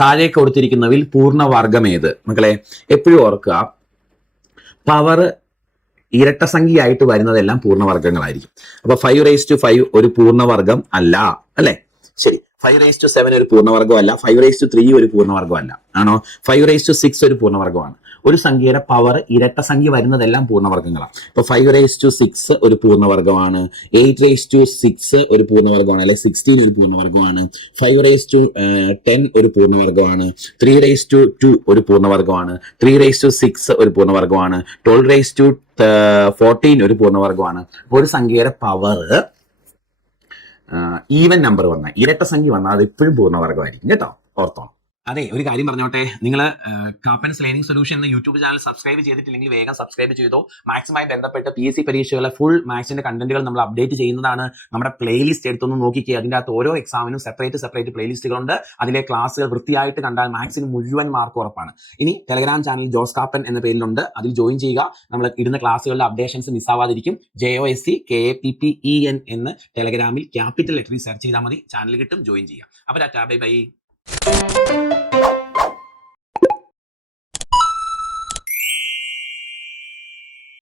താഴെ കൊടുത്തിരിക്കുന്നതിൽ പൂർണ്ണവർഗം ഏത്? മക്കളെ എപ്പോഴും ഓർക്കുക, പവർ ഇരട്ടസംഖ്യയായിട്ട് വരുന്നതെല്ലാം പൂർണ്ണവർഗങ്ങളായിരിക്കും. അപ്പൊ 5⁵5 ഒരു പൂർണ്ണവർഗം അല്ല, അല്ലെ? ശരി. 5⁻7 ഒരു പൂർണ്ണവർഗം അല്ല. 5�3 ഒരു പൂർണ്ണവർഗം അല്ല. ആണോ? 5�6 ഒരു പൂർണ്ണവർഗമാണ്. ഒരു സംഖ്യയുടെ പവർ ഇരട്ട സംഖ്യ വരുന്നതെല്ലാം പൂർണ്ണവർഗങ്ങളാണ്. ഇപ്പൊ 5�6 ഒരു പൂർണ്ണവർഗമാണ്, 8�6 ഒരു പൂർണ്ണവർഗമാണ്, അല്ലെ 16 ഒരു പൂർണ്ണവർഗമാണ്, 5⁻10 ഒരു പൂർണ്ണവർഗമാണ്, 3⁻2 ഒരു പൂർണ്ണവർഗമാണ്, 3⁻6 ഒരു പൂർണ്ണവർഗമാണ്, 12⁻14 ഒരു പൂർണ്ണവർഗമാണ്. ഒരു സംഖ്യയുടെ പവർ ഈവൻ നമ്പർ വന്നാൽ, ഇരട്ട സംഖ്യ വന്നാൽ അത് എപ്പോഴും പൂർണ്ണവർഗമായിരിക്കും കേട്ടോ, ഓർത്തോണം. അതെ, ഒരു കാര്യം പറഞ്ഞോട്ടെ, നിങ്ങൾ കാപ്പൻസ് ലേണിംഗ് സൊല്യൂഷൻ എന്ന യൂട്യൂബ് ചാനൽ സബ്സ്ക്രൈബ് ചെയ്തിട്ടില്ലെങ്കിൽ വേഗം സബ്സ്ക്രൈബ് ചെയ്തോ. മാത്സുമായി ബന്ധപ്പെട്ട് PSC പരീക്ഷകളെ ഫുൾ മാത്സിന്റെ കണ്ടന്റുകൾ നമ്മൾ അപ്ഡേറ്റ് ചെയ്യുന്നതാണ്. നമ്മുടെ പ്ലേലിസ്റ്റ് എടുത്തൊന്ന് നോക്കിക്കുക. അതിൻ്റെ അകത്ത് ഓരോ എക്സാമിനും സെപ്പറേറ്റ് പ്ലേലിസ്റ്റുകളുണ്ട്. അതിലെ ക്ലാസ്സുകൾ വൃത്തിയായിട്ട് കണ്ടാൽ മാത്സിന് മുഴുവൻ മാർക്ക് ഉറപ്പാണ്. ഇനി ടെലഗ്രാം ചാനൽ ജോസ് കാപ്പൻ എന്ന പേരിലുണ്ട്, അതിൽ ജോയിൻ ചെയ്യുക. നമ്മൾ ഇടുന്ന ക്ലാസ്സുകളുടെ അപ്ഡേഷൻസ് മിസ്സാവാതിരിക്കും. JOSCKAPPEN എന്ന് ടെലഗ്രാമിൽ ക്യാപിറ്റൽ ലെറ്ററിൽ സെർച്ച് ചെയ്താൽ മതി, ചാനൽ കിട്ടും, ജോയിൻ ചെയ്യുക. അപ്പോൾ ടാറ്റാ, ബൈ ബൈ.